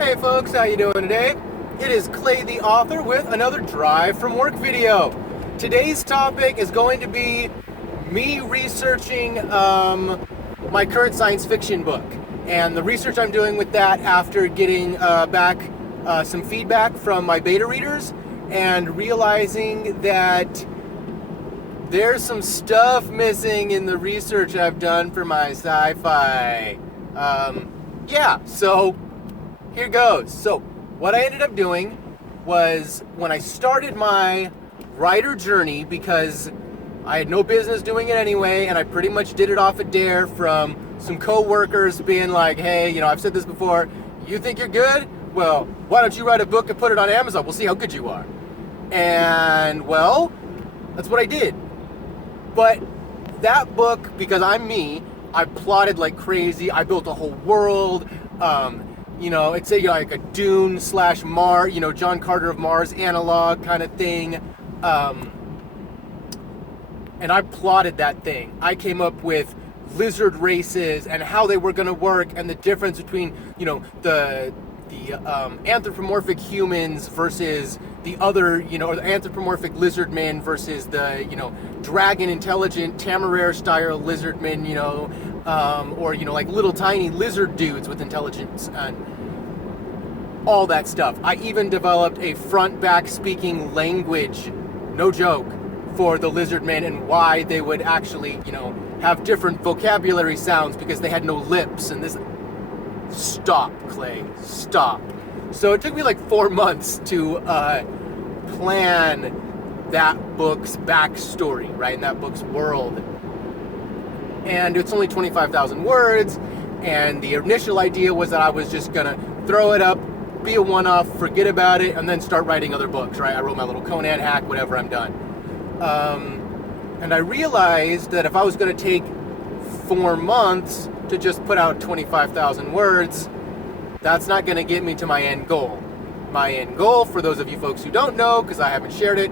Hey folks, how you doing today? It is Clay the author with another Drive from Work video. Today's topic is going to be me researching my current science fiction book and the research I'm doing with that after getting back some feedback from my beta readers and realizing that there's some stuff missing in the research I've done for my sci-fi. So here goes. So what I ended up doing was when I started my writer journey, because I had no business doing it anyway, and I pretty much did it off a dare from some co-workers being like, hey, I've said this before, you think you're good? Well, why don't you write a book and put it on Amazon? We'll see how good you are. And well, that's what I did. But that book, because I'm me, I plotted like crazy. I built a whole world. It's like a Dune / Mars, John Carter of Mars analog kind of thing. And I plotted that thing. I came up with lizard races and how they were going to work, and the difference between, the anthropomorphic humans versus the other, or the anthropomorphic lizard men versus the, dragon intelligent Tamaraire style lizard men, or like little tiny lizard dudes with intelligence and all that stuff. I even developed a front-back speaking language, no joke, for the lizard men and why they would actually, have different vocabulary sounds because they had no lips. And this, stop, Clay, stop. So it took me like 4 months to plan that book's backstory, right, in that book's world. And it's only 25,000 words, and the initial idea was that I was just gonna throw it up, be a one-off, forget about it, and then start writing other books, right? I wrote my little Conan hack, whatever, I'm done. And I realized that if I was gonna take 4 months to just put out 25,000 words, that's not gonna get me to my end goal. My end goal, for those of you folks who don't know, because I haven't shared it,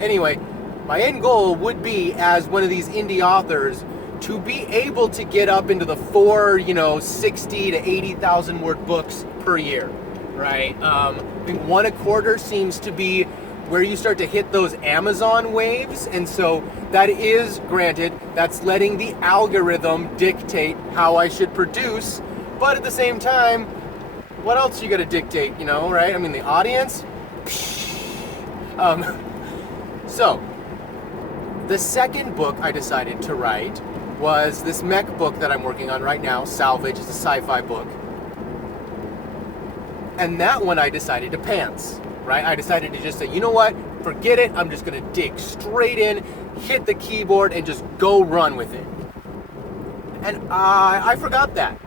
anyway, my end goal would be, as one of these indie authors, to be able to get up into the 60 to 80,000 word books per year, right? I think 1 a quarter seems to be where you start to hit those Amazon waves, and so that is, granted, that's letting the algorithm dictate how I should produce, but at the same time, what else you gotta dictate, right? I mean, the audience? So, the second book I decided to write was this mech book that I'm working on right now, Salvage. It's a sci-fi book. And that one I decided to pants, right? I decided to just say, you know what? Forget it. I'm just gonna dig straight in, hit the keyboard, and just go run with it. And I forgot that.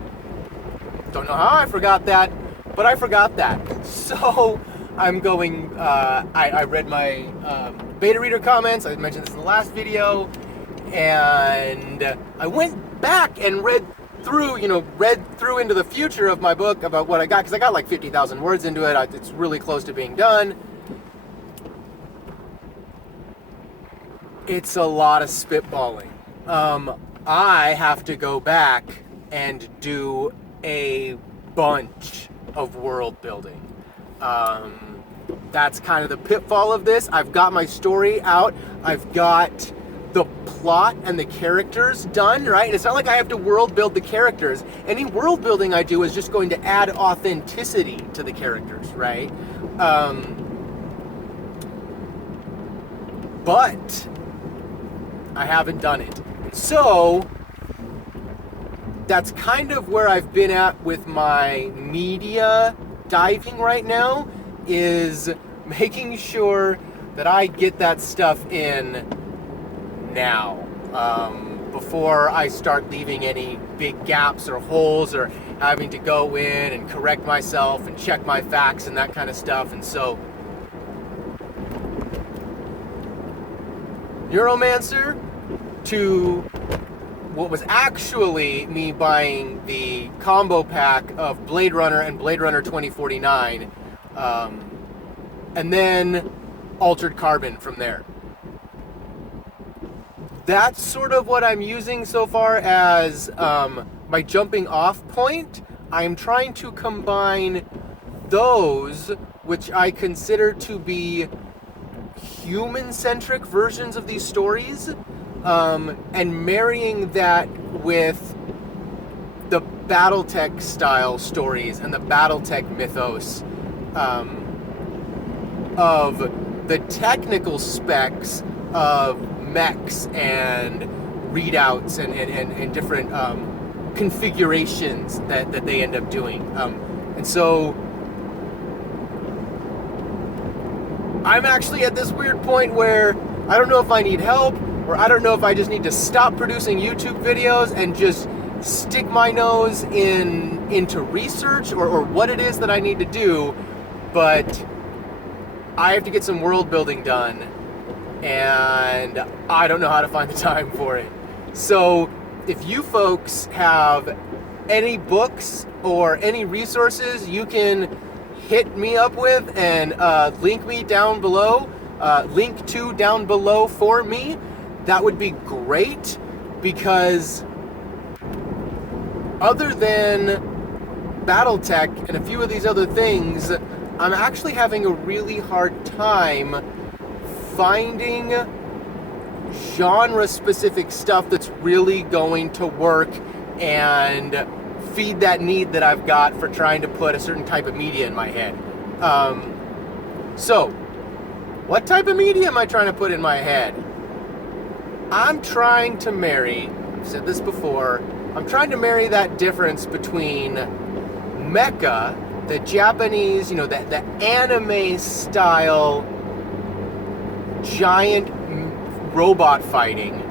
Don't know how I forgot that, but I forgot that. So I'm going, I read my beta reader comments. I mentioned this in the last video, and I went back and read through into the future of my book about what I got, because I got like 50,000 words into it. It's really close to being done. It's a lot of spitballing. I have to go back and do a bunch of world building. That's kind of the pitfall of this. I've got my story out. I've got the plot and the characters done, right? And it's not like I have to world build the characters. Any world building I do is just going to add authenticity to the characters, right? But I haven't done it. So that's kind of where I've been at with my media diving right now, is making sure that I get that stuff in now, before I start leaving any big gaps or holes or having to go in and correct myself and check my facts and that kind of stuff. And so Neuromancer to what was actually me buying the combo pack of Blade Runner and Blade Runner 2049, and then Altered Carbon from there. That's sort of what I'm using so far as my jumping off point. I'm trying to combine those, which I consider to be human-centric versions of these stories, and marrying that with the Battletech style stories and the Battletech mythos of the technical specs of mechs and readouts and different configurations that they end up doing. And so I'm actually at this weird point where I don't know if I need help, or I don't know if I just need to stop producing YouTube videos and just stick my nose into research or what it is that I need to do, but I have to get some world building done, and I don't know how to find the time for it. So if you folks have any books or any resources you can hit me up with and link to down below for me, that would be great, because other than Battletech and a few of these other things, I'm actually having a really hard time finding genre-specific stuff that's really going to work and feed that need that I've got for trying to put a certain type of media in my head. So, what type of media am I trying to put in my head? I'm trying to marry, I've said this before, I'm trying to marry that difference between mecha, the Japanese, the anime style giant robot fighting,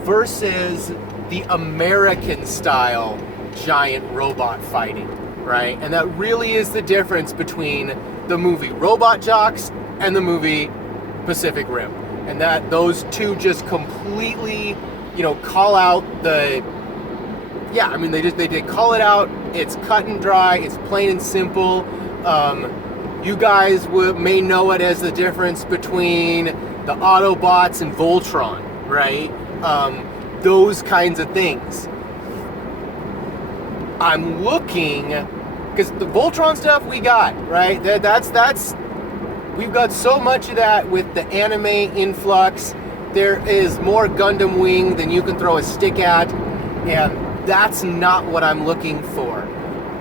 versus the American style giant robot fighting, right? And that really is the difference between the movie Robot Jox and the movie Pacific Rim. And that those two just completely, call out the, they did call it out. It's cut and dry, it's plain and simple. You guys may know it as the difference between the Autobots and Voltron, right? Those kinds of things. I'm looking, because the Voltron stuff we got, right? That's we've got so much of that with the anime influx. There is more Gundam Wing than you can throw a stick at, and that's not what I'm looking for.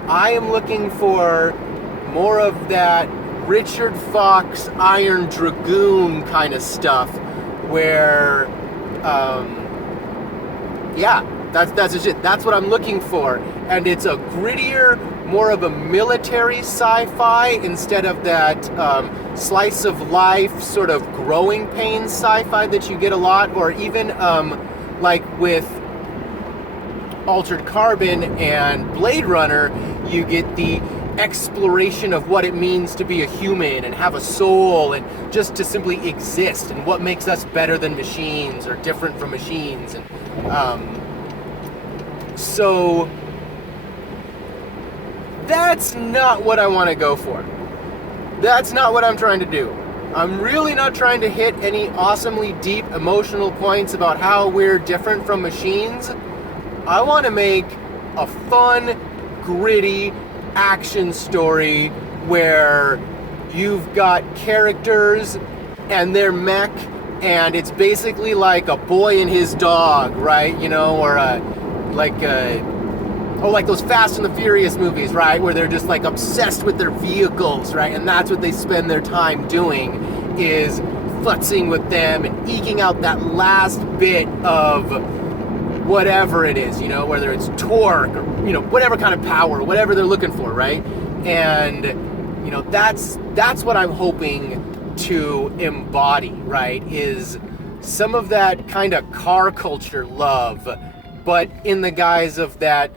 I am looking for more of that Richard Fox Iron Dragoon kind of stuff, where that's legit. That's what I'm looking for. And it's a grittier, more of a military sci-fi instead of that slice of life sort of growing pains sci-fi that you get a lot, or even like with Altered Carbon and Blade Runner, you get the exploration of what it means to be a human and have a soul and just to simply exist, and what makes us better than machines or different from machines. And so that's not what I want to go for. That's not what I'm trying to do. I'm really not trying to hit any awesomely deep emotional points about how we're different from machines. I want to make a fun, gritty action story where you've got characters and they're mech, and it's basically like a boy and his dog, right? Or like those Fast and the Furious movies, right? Where they're just like obsessed with their vehicles, right? And that's what they spend their time doing, is futzing with them and eking out that last bit of whatever it is, whether it's torque or, whatever kind of power, whatever they're looking for, right? And, that's what I'm hoping to embody, right? Is some of that kind of car culture love, but in the guise of that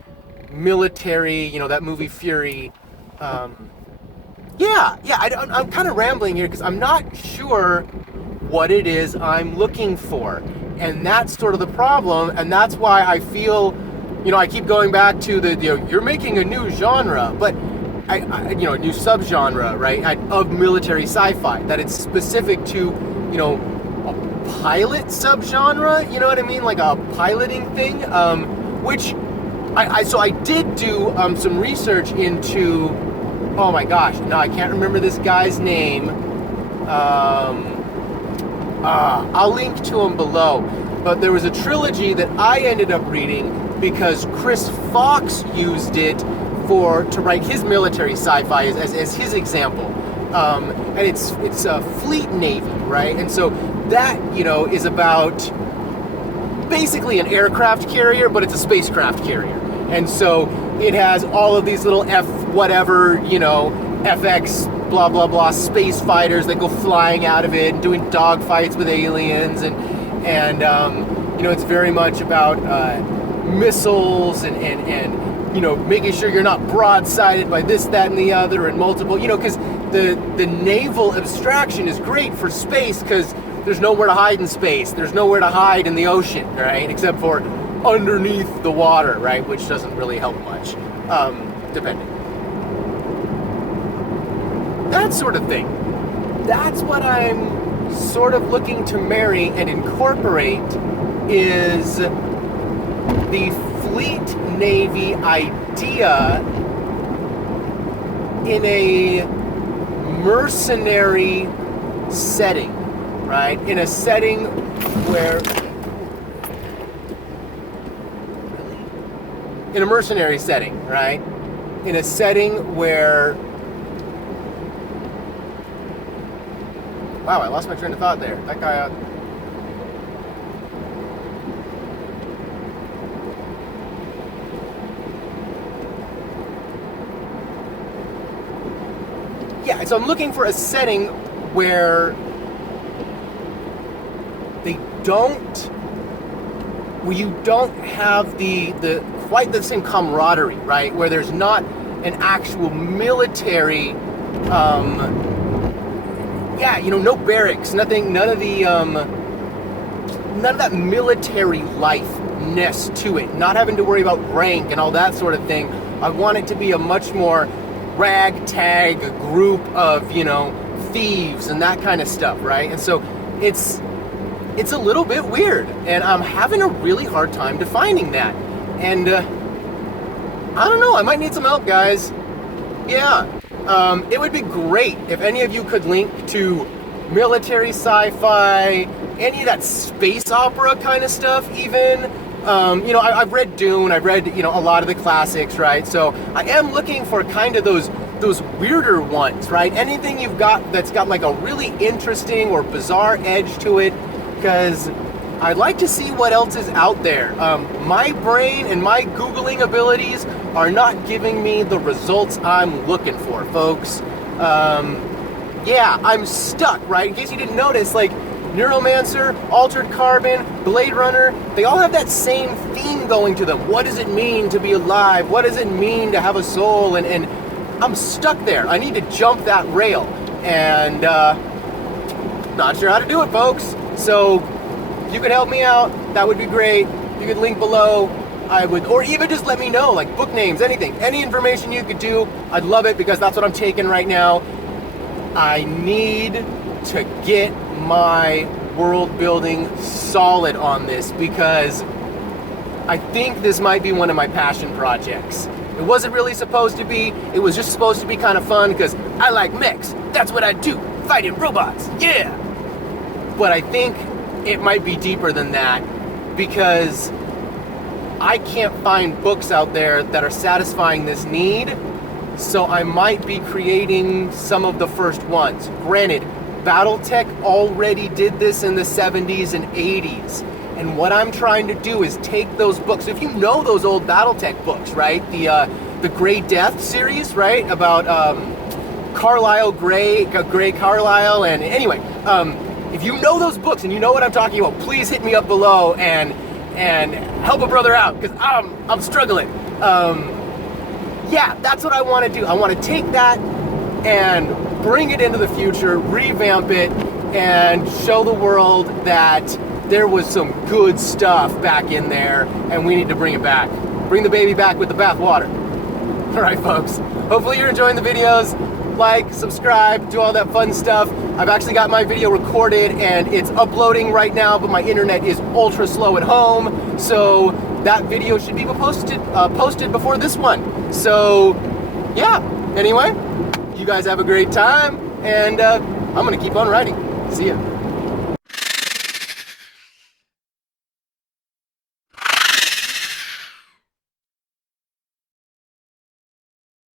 military, that movie Fury. I'm kind of rambling here because I'm not sure what it is I'm looking for. And that's sort of the problem, and that's why I feel, I keep going back to the, you're making a new genre, but a new subgenre, right, of military sci-fi, that it's specific to, a pilot subgenre, you know what I mean, like a piloting thing, which So I did do some research into, oh my gosh, now I can't remember this guy's name. I'll link to him below. But there was a trilogy that I ended up reading because Chris Fox used it to write his military sci-fi as his example. And it's a fleet navy, right? And so that, is about basically an aircraft carrier, but it's a spacecraft carrier. And so it has all of these little FX blah blah blah space fighters that go flying out of it and doing dogfights with aliens, and it's very much about missiles and making sure you're not broadsided by this, that, and the other, and multiple, because the naval abstraction is great for space because there's nowhere to hide in space. There's nowhere to hide in the ocean, right? Except for underneath the water, right? Which doesn't really help much, depending. That sort of thing. That's what I'm sort of looking to marry and incorporate, is the fleet navy idea in a mercenary setting, right? In a setting where... In a mercenary setting, right? In a setting where... Wow, I lost my train of thought there. That guy... Yeah, so I'm looking for a setting where you don't have the quite the same camaraderie, right? Where there's not an actual military, no barracks, nothing, none of that military life-ness to it, not having to worry about rank and all that sort of thing. I want it to be a much more ragtag group of, thieves and that kind of stuff, right? And so it's a little bit weird, and I'm having a really hard time defining that. And I don't know, I might need some help, guys. Yeah, it would be great if any of you could link to military sci-fi, any of that space opera kind of stuff even. I've read Dune, I've read, a lot of the classics, right? So I am looking for kind of those weirder ones, right? Anything you've got that's got like a really interesting or bizarre edge to it, because I'd like to see what else is out there. My brain and my Googling abilities are not giving me the results I'm looking for, folks. Yeah, I'm stuck, right? In case you didn't notice, like, Neuromancer, Altered Carbon, Blade Runner, they all have that same theme going to them. What does it mean to be alive? What does it mean to have a soul? And I'm stuck there. I need to jump that rail. And not sure how to do it, folks. So if you could help me out, that would be great. You could link below. I would, or even just let me know, like book names, anything. Any information you could do, I'd love it, because that's what I'm taking right now. I need to get my world building solid on this, because I think this might be one of my passion projects. It wasn't really supposed to be. It was just supposed to be kind of fun because I like mechs. That's what I do, fighting robots, yeah. But I think it might be deeper than that, because I can't find books out there that are satisfying this need. So I might be creating some of the first ones. Granted, Battletech already did this in the 70s and 80s. And what I'm trying to do is take those books. If you know those old Battletech books, right? The Gray Death series, right? About Gray Carlisle, and anyway, if you know those books and you know what I'm talking about, please hit me up below and help a brother out, because I'm struggling. Yeah, that's what I want to do. I want to take that and bring it into the future, revamp it, and show the world that there was some good stuff back in there, and we need to bring it back. Bring the baby back with the bathwater. All right, folks. Hopefully you're enjoying the videos. Like, subscribe, do all that fun stuff. I've actually got my video recorded and it's uploading right now, but my internet is ultra slow at home. So that video should be posted before this one. So yeah, anyway, you guys have a great time, and I'm gonna keep on writing. See ya.